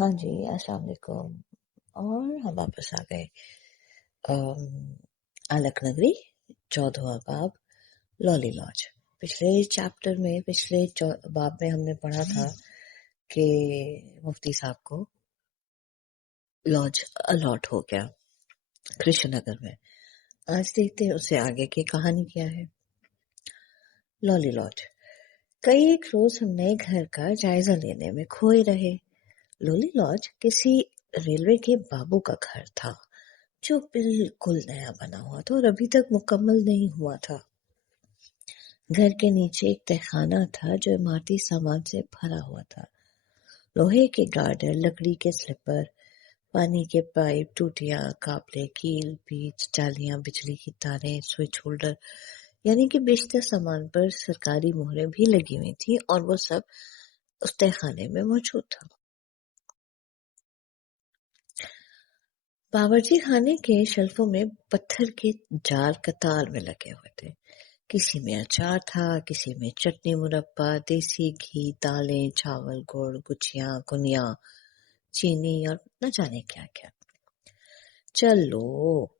हाँ जी, अस्सलाम वालेकुम। और हम वापस आ गए। अलक नगरी, 14वां बाब, लॉली लॉज। पिछले चैप्टर में, पिछले बाब में हमने पढ़ा था कि मुफ्ती साहब को लॉज अलॉट हो गया कृष्णनगर में। आज देखते हैं उससे आगे की कहानी क्या है। Lolly lodge. कई एक रोज हम नए घर का जायजा लेने में खोए रहे। लॉली लॉज किसी रेलवे के बाबू का घर था जो बिल्कुल नया बना हुआ था और अभी तक मुकम्मल नहीं हुआ था। घर के नीचे एक तहखाना था जो इमारती सामान से भरा हुआ था। लोहे के गार्डर, लकड़ी के स्लीपर, पानी के पाइप, टूटियां, कापले, कील, बीज, जालियां, बिजली की तारें, स्विच होल्डर, यानी कि बेशतर सामान पर सरकारी मोहरें भी लगी हुई थी और वो सब उस तहखाने में मौजूद था। बावर्ची खाने के शेल्फों में पत्थर के जार कतार में लगे हुए थे। किसी में अचार था, किसी में चटनी, मुरब्बा, देसी घी, दालें, चावल, गुड़, गुजिया, गुनिया, चीनी और न जाने क्या क्या। चलो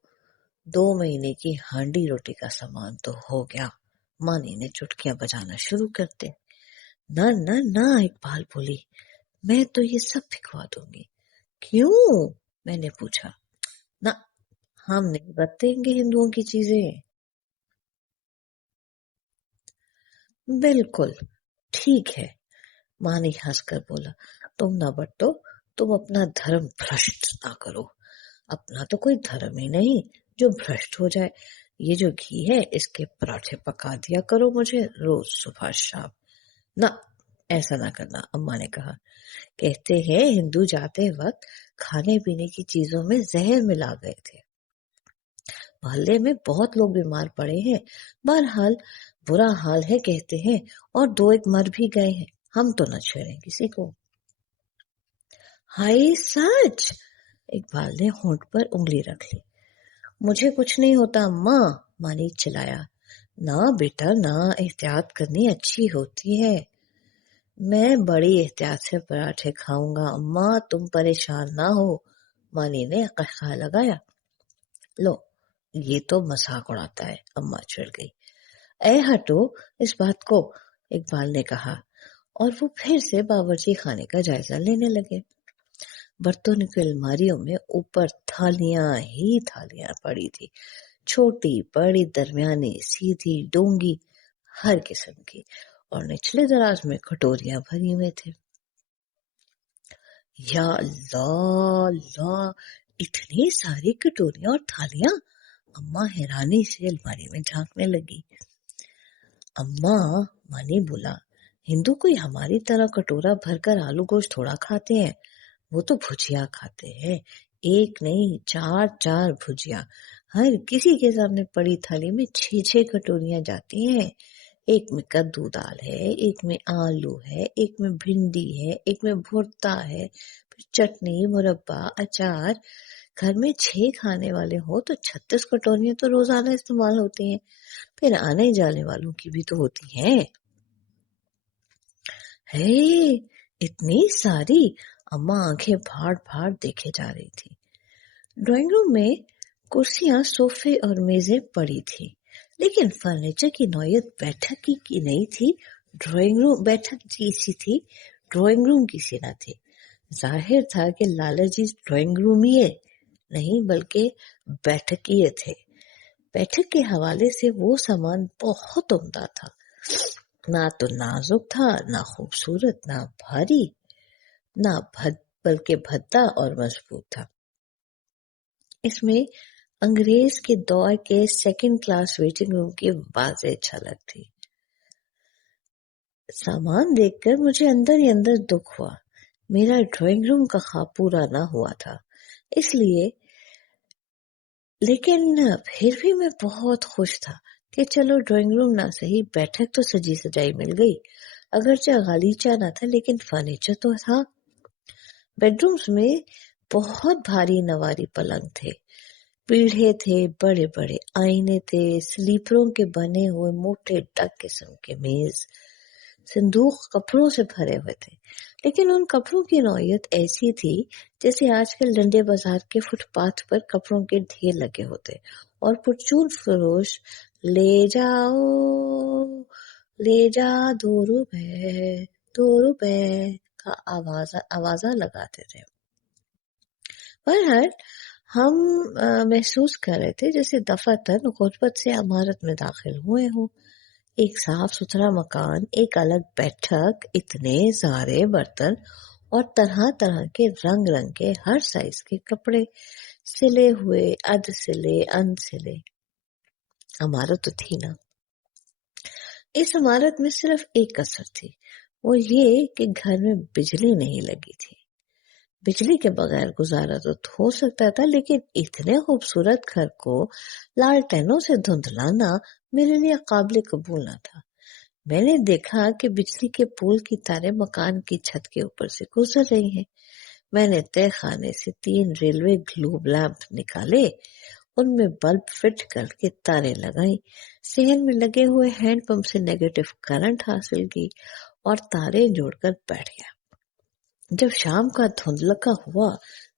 2 महीने की हांडी रोटी का सामान तो हो गया। मानी ने चुटकियां बजाना शुरू कर दे। ना ना ना, इकबाल बोली, मैं तो ये सब फिकवा दूंगी। क्यों? मैंने पूछा। ना, हम नहीं बदलेंगे हिंदुओं की चीजें। बिल्कुल ठीक है, मानी हंसकर बोला। तुम ना बटो, तुम अपना धर्म भ्रष्ट ना करो। अपना तो कोई धर्म ही नहीं जो भ्रष्ट हो जाए। ये जो घी है इसके पराठे पका दिया करो मुझे रोज सुबह शाम। ना, ऐसा ना करना, अम्मा ने कहा। कहते हैं हिंदू जाते वक्त खाने पीने की चीजों में जहर मिला गए थे। मोहल्ले में बहुत लोग बीमार पड़े हैं। बहरहाल बुरा हाल है कहते हैं, और 2-1 मर भी गए हैं। हम तो न छेड़े किसी को। हाय सच! इकबाल ने होंठ पर उंगली रख ली। मुझे कुछ नहीं होता अम्मा, मानी चिल्लाया। ना बेटा ना, एहतियात करनी अच्छी होती है। मैं बड़ी एहतियात से पराठे खाऊंगा अम्मा, तुम परेशान ना हो, मानी ने कहा लगाया। लो, ये तो मजाक उड़ाता है, अम्मा चिढ़ गई। ऐ हटो इस बात को, इकबाल ने कहा, और वो फिर से बावर्ची खाने का जायजा लेने लगे। बर्तनों की अलमारियों में ऊपर थालियां ही थालियां पड़ी थी, छोटी, बड़ी, दरमियानी, सीधी, डोंगी, हर किस्म की, और निचले दराज में कटोरियां भरी हुई थी। या अल्लाह अल्लाह, इतनी सारी कटोरियां और थालियां! अम्मा हैरानी से अलमारी में झांकने लगी। अम्मा, मानी बोला, हिंदू कोई हमारी तरह कटोरा भरकर आलू गोश्त थोड़ा खाते हैं। वो तो भुजिया खाते हैं, एक नहीं 4-4 भुजिया। हर किसी के सामने पड़ी थाली में 6-6 कटोरियां जाती हैं। एक में कद्दू दाल है, एक में आलू है, एक में भिंडी है, एक में भुर्ता है, फिर चटनी, मुरब्बा, अचार। घर में 6 खाने वाले हो तो 36 कटोरियां तो रोजाना इस्तेमाल होती हैं। फिर आने जाने वालों की भी तो होती हैं। हे, इतनी सारी! अम्मा आंखें फाड़ फाड़ देखे जा रही थी। ड्राइंग रूम में कुर्सियां, सोफे और मेजें पड़ी थी, लेकिन फर्नीचर की नौयत बैठक की नहीं थी। ड्राइंग रूम बैठक जैसी थी, ड्राइंग रूम की सी न थी। जाहिर था कि लालाजी ड्राइंग रूम ही नहीं बल्कि बैठकीय थे। बैठक के हवाले से वो सामान बहुत उम्दा था। ना तो नाजुक था, ना खूबसूरत, ना भारी, ना बल्कि भद्दा और मजबूत था। इसमें अंग्रेज के दौर के सेकंड क्लास वेटिंग रूम की वाज़ेह झलक थी। सामान देखकर मुझे अंदर ही अंदर दुख हुआ। मेरा ड्राइंग रूम का ख्वाब पूरा ना हुआ था, इसलिए, लेकिन फिर भी मैं बहुत खुश था कि चलो ड्राइंग रूम ना सही, बैठक तो सजी सजाई मिल गई। अगरचे गालीचा ना था, लेकिन फर्नीचर तो था। बेडरूम्स में बहुत भारी नवारी पलंग थे, पीढ़े थे, बड़े बड़े आईने थे, स्लीपरों के बने हुए मोटे डग किस्म के मेज, सिंदूक कपड़ों से भरे हुए थे, लेकिन उन कपड़ों की नौयत ऐसी थी जैसे आजकल डंडे बाजार के फुटपाथ पर कपड़ों के ढेर लगे होते और परचून फरोश ले जाओ, ले जा 2 रुपए, 2 रुपए का आवाजा लगाते थे। बहरहाल हम महसूस कर रहे थे जैसे दफातर गुर्बत से इमारत में दाखिल हुए हों। एक साफ सुथरा मकान, एक अलग बैठक, इतने सारे बर्तन और तरह तरह के रंग रंग के हर साइज के कपड़े, सिले हुए, अध सिले, अनसिले। इमारत तो थी ना। इस इमारत में सिर्फ एक कसर थी, वो ये कि घर में बिजली नहीं लगी थी। बिजली के बगैर गुजारा तो हो सकता था, लेकिन इतने खूबसूरत घर को लालटेनों से धुंधलाना मेरे लिए काबिल कबूल न था। मैंने देखा कि बिजली के पोल की तारें मकान की छत के ऊपर से गुजर रही हैं। मैंने तय खाने से 3 रेलवे ग्लोब लैंप निकाले, उनमें बल्ब फिट करके तारें लगाई, सहन में लगे हुए हैंड पंप से नेगेटिव करंट हासिल की और तारें जोड़कर बैठ गया। जब शाम का धुंधलका हुआ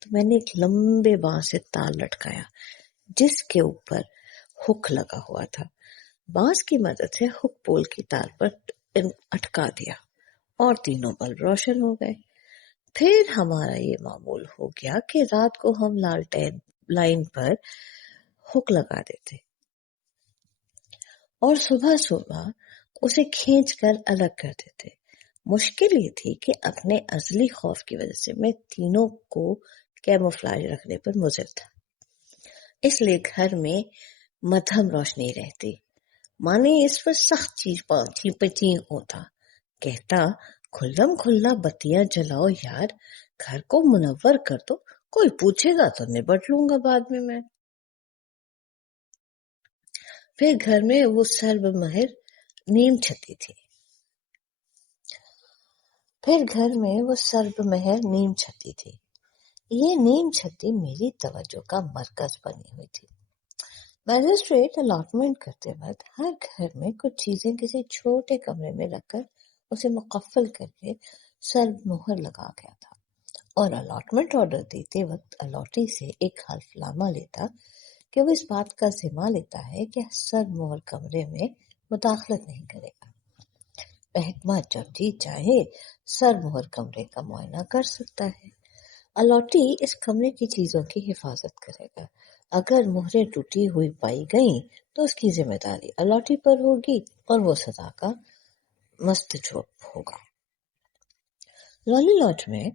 तो मैंने एक लंबे बांस से तार लटकाया जिसके ऊपर हुक लगा हुआ था। बांस की मदद से हुक पोल की तार पर अटका दिया और तीनों बल्ब रोशन हो गए। फिर हमारा ये मामूल हो गया कि रात को हम लालटेन लाइन पर हुक लगा देते और सुबह सुबह उसे खींचकर अलग कर देते। मुश्किल ये थी कि अपने असली खौफ की वजह से मैं तीनों को कैमोफ्लेज रखने पर मुज़िर था, इसलिए घर में मध्यम रोशनी रहती। माने इस पर सख्त चीख होता, कहता खुल्लम खुल्ला बत्तियां जलाओ यार, घर को मुनव्वर कर दो, कोई पूछेगा तो निपट लूंगा बाद में मैं। फिर घर में वो सर्वमहर नीम छती थी। ये नीम छती मेरी तवज्जो का मरकज बनी हुई थी। मैजिस्ट्रेट अलॉटमेंट करते वक्त हर घर में कुछ चीजें किसी छोटे कमरे में रखकर उसे मुकफ्फल करके सर्वमोहर लगा गया था और अलॉटमेंट ऑर्डर देते वक्त अलॉटी से एक हल्फनामा लेता कि वो इस बात का जिम्मा लेता है कि सर्वमोहर कमरे में मुदाखलत नहीं करेगा। महकमा जब जी चाहे सर्वमोहर कमरे का मुआयना कर सकता है। अलॉटी इस कमरे की चीजों की हिफाजत करेगा। अगर मोहरें टूटी हुई पाई गई तो उसकी जिम्मेदारी अलॉटी पर होगी और वो सजा का मस्तजोब होगा। लॉली लॉज में